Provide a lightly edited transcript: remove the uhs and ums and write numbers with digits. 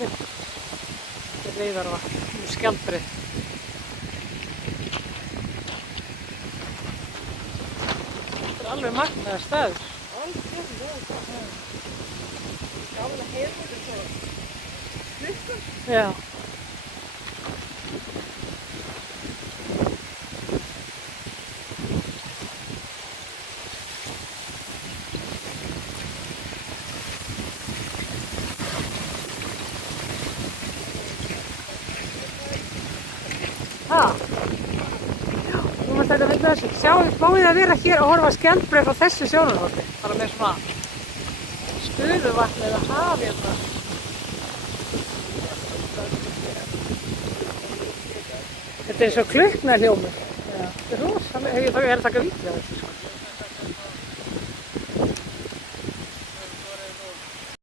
jökulinn. Þetta er Reyðarvatn, skjaldbreið. Þetta er alveg magnaður staður. Gamla hefur svo klukkur. Já. Já, þú mátt þetta vinna þessu. Sjáum, máið að vera hér og horfa skjaldbreið frá þessu sjónarhorni. Bara með svona stöðuvatn eða haf hérna. Þetta er svo klukknarhljómur. Þetta er rosalega, ég er að taka vídeo af þessu sko.